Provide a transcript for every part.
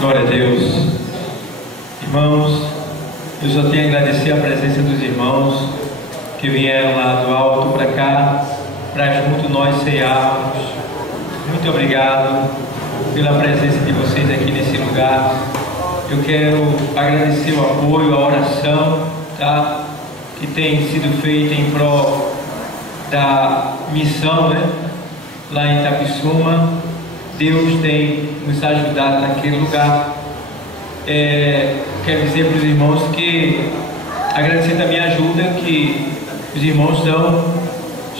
Glória a Deus. Irmãos, eu só tenho a agradecer a presença dos irmãos que vieram lá do alto para cá, para junto nós cearmos. Muito obrigado pela presença de vocês aqui nesse lugar. Eu quero agradecer o apoio, a oração, tá? Que tem sido feita em prol da missão, né? Lá em Itapissuma. Deus tem nos ajudado naquele lugar. Quero dizer para os irmãos que agradecer também a ajuda que os irmãos estão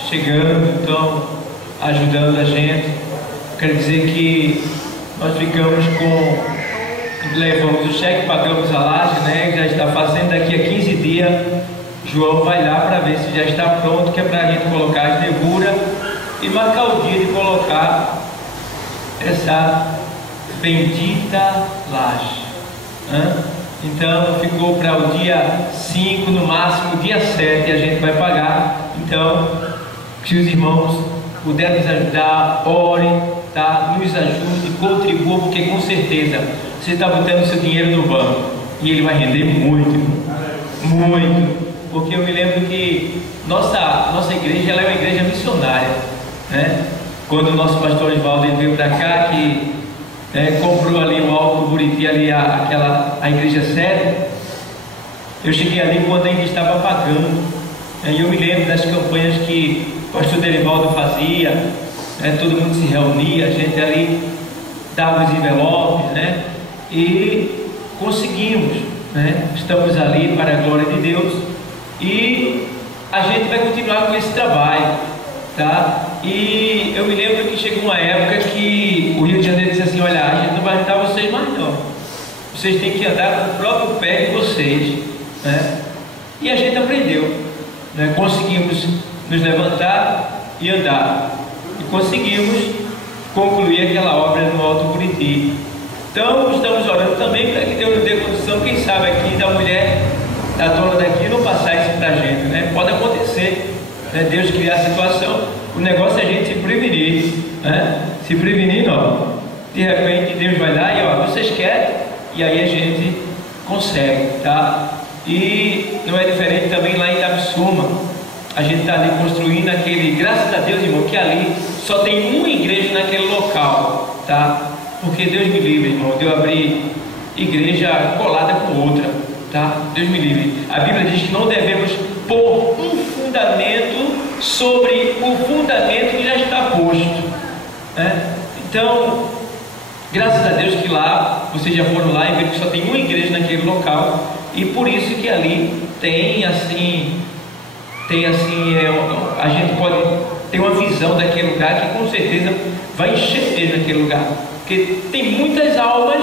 chegando, estão ajudando a gente. Quero dizer que nós ficamos levamos o cheque, pagamos a laje, né? Já está fazendo, daqui a 15 dias João vai lá para ver se já está pronto, que é para a gente colocar as nervuras e marcar o dia de colocar essa bendita laje. Então ficou para o dia 5, no máximo dia 7 a gente vai pagar. Então, se os irmãos puderem nos ajudar, orem, tá? Nos ajude, contribuam, porque com certeza você está botando seu dinheiro no banco e ele vai render muito, muito. Porque eu me lembro que nossa igreja, ela é uma igreja missionária, né? Quando o nosso pastor Osvaldo veio para cá, que comprou ali o Alto do Buriti, ali a igreja sede, eu cheguei ali quando ainda estava pagando, e eu me lembro das campanhas que o pastor Derivaldo fazia, todo mundo se reunia, a gente ali dava os envelopes, né? E conseguimos, né? Estamos ali para a glória de Deus e a gente vai continuar com esse trabalho, tá? E eu me lembro que chegou uma época que o Rio de Janeiro disse assim: olha, a gente não vai ajudar vocês mais não, vocês têm que andar com o próprio pé de vocês, né? E a gente aprendeu, né? Conseguimos nos levantar e andar, e conseguimos concluir aquela obra no Alto Buriti. Então estamos orando também para que Deus nos dê condição, quem sabe aqui da mulher, da dona daqui, não passar isso para a gente, né? Pode acontecer, né? Deus criar a situação. O negócio é a gente se prevenir, né? Se prevenir não. De repente Deus vai lá e vocês querem, e aí a gente consegue, tá? E não é diferente também lá em Itapissuma. A gente está ali construindo aquele, graças a Deus, irmão, que ali só tem uma igreja naquele local, tá? Porque Deus me livre, irmão, de eu abrir igreja colada com outra, tá? Deus me livre. A Bíblia diz que não devemos pôr um fundamento sobre o fundamento que já está posto, né? Então, graças a Deus que lá, vocês já foram lá e viram que só tem uma igreja naquele local, e por isso que ali tem assim, a gente pode ter uma visão daquele lugar que com certeza vai encher mesmo naquele lugar, porque tem muitas almas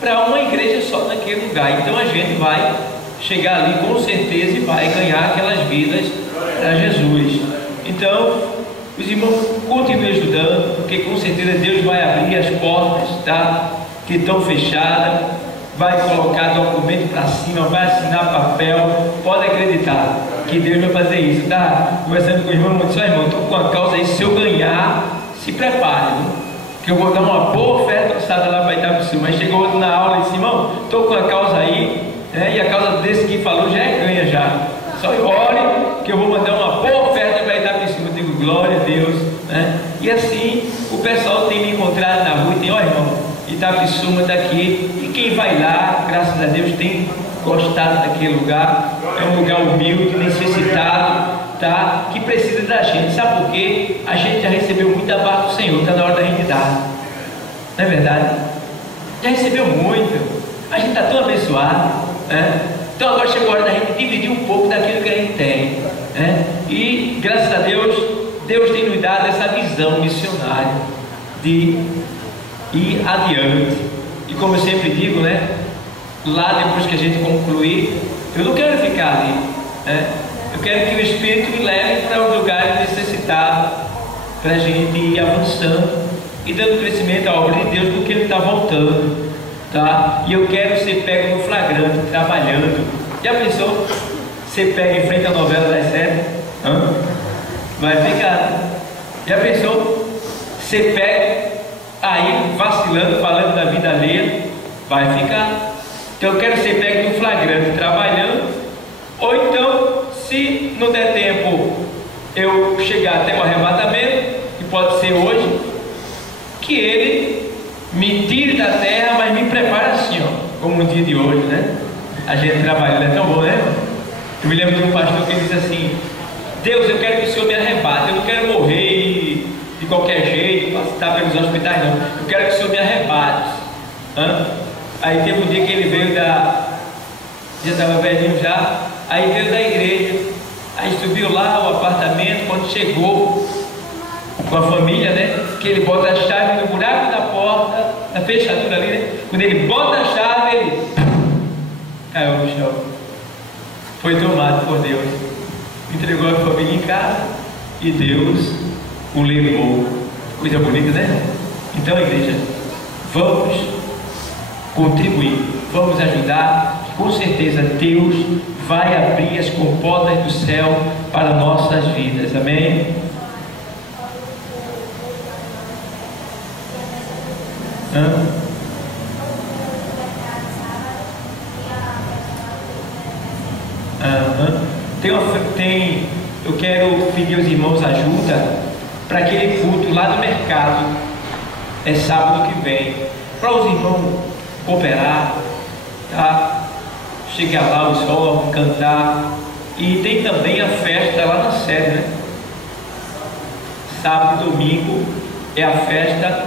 para uma igreja só naquele lugar. Então a gente vai chegar ali com certeza e vai ganhar aquelas vidas para Jesus. Então os irmãos continuem ajudando, porque com certeza Deus vai abrir as portas, tá? Que estão fechadas, vai colocar documento para cima, vai assinar papel. Pode acreditar que Deus vai fazer isso, tá? Conversando com o irmão, disse: irmão, estou com a causa aí, se eu ganhar, se prepare, viu? Que eu vou dar uma boa oferta lançada lá para Itapissuma. Mas chegou outro na aula e disse: irmão, estou com a causa aí, né? E a causa desse que falou já é ganha já. Só ore que eu vou mandar uma boa oferta para Itapissuma. Eu digo: glória a Deus, né? E assim o pessoal tem me encontrado na rua e tem: irmão, Itapissuma está aqui. E quem vai lá, graças a Deus, tem gostado daquele lugar. É um lugar humilde, necessitado, tá? Que precisa da gente. Sabe por quê? A gente já recebeu muita parte do Senhor, está na hora da gente dar. Não é verdade? Já recebeu muito. A gente está tão abençoado, né? Então agora chegou a hora da gente dividir um pouco daquilo que a gente tem, né? E graças a Deus, Deus tem nos dado essa visão missionária de ir adiante. E como eu sempre digo, né? Lá depois que a gente concluir, eu não quero ficar ali, né? Eu quero que o Espírito me leve para os lugares necessitados, para a gente ir avançando e dando crescimento à obra de Deus, porque Ele está voltando, tá? E eu quero ser pego no flagrante, trabalhando. Já pensou? Você pega em frente à novela das 7? Vai ficar. Já pensou? Você pega aí vacilando, falando da vida alheia, vai ficar. Então eu quero ser pego no flagrante trabalhando, ou então, se não der tempo eu chegar até o arrebatamento, que pode ser hoje, que ele me tire da terra, mas me prepare assim, ó, como no dia de hoje, né? A gente trabalhando, é tão bom, né? Eu me lembro de um pastor que disse assim: Deus, eu quero que o Senhor me arrebate, eu não quero morrer de qualquer jeito, estar pelos hospitais, não, eu quero que o Senhor me arrebate. Aí teve um dia que ele veio já estava velhinho já, aí veio da igreja, aí subiu lá o apartamento, quando chegou com a família, né, que ele bota a chave no buraco da porta, na fechadura ali, né, quando ele bota a chave, ele caiu no chão, foi tomado por Deus, entregou a família em casa e Deus o levou. Coisa bonita, né? Então, igreja, vamos contribuir, vamos ajudar, que com certeza Deus vai abrir as comportas do céu para nossas vidas, amém? Eu quero pedir aos irmãos ajuda para aquele culto lá do mercado, é sábado que vem, para os irmãos cooperar, tá? Chegar lá, o sol, cantar. E tem também a festa lá na sede, né? Sábado e domingo é a festa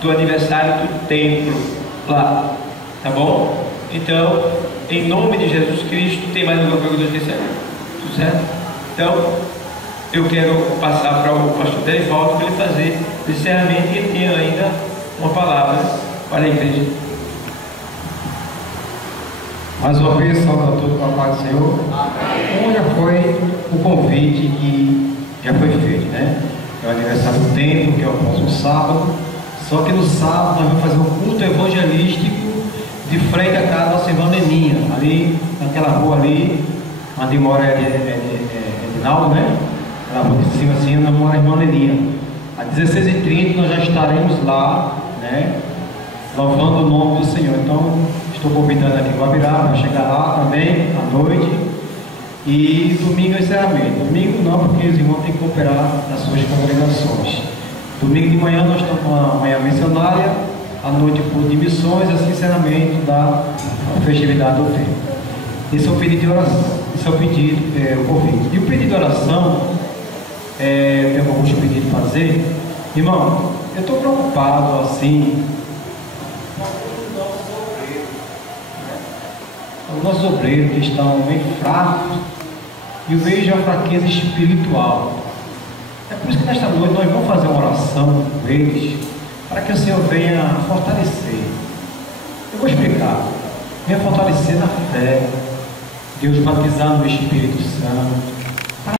do aniversário do templo lá, tá bom? Então, em nome de Jesus Cristo, tem mais alguma coisa que eu esqueci? Tudo certo? Então, eu quero passar para o pastor Derivaldo para ele fazer o encerramento, e ele tem ainda uma palavra para a igreja. Mais uma vez, salve a todos com a paz do Senhor. Como já foi o convite que já foi feito, né? É o aniversário do templo, que é o próximo sábado. Só que no sábado nós vamos fazer um culto evangelístico de frente à casa da nossa irmã Neninha, ali naquela rua ali, onde mora Edinaldo, né? Aquela rua de cima assim, onde mora a irmã Neninha. Às 16h30 nós já estaremos lá, né? Louvando o nome do Senhor. Então, estou convidando aqui o Guabirá para chegar lá também à noite. E domingo é encerramento. Domingo não, porque os irmãos têm que cooperar nas suas congregações. Domingo de manhã nós estamos com a manhã missionária, à noite por de missões, assim encerramento da festividade do tempo. Esse é o pedido de oração. Esse é o pedido, o convite. E o pedido de oração, tem alguns pedidos de fazer. Irmão, eu estou preocupado assim. Os nossos obreiros que estão bem fracos, e eu vejo a fraqueza espiritual. É por isso que nesta noite nós vamos fazer uma oração com eles, para que o Senhor venha fortalecer. Eu vou explicar. Venha fortalecer na fé, Deus batizar no Espírito Santo,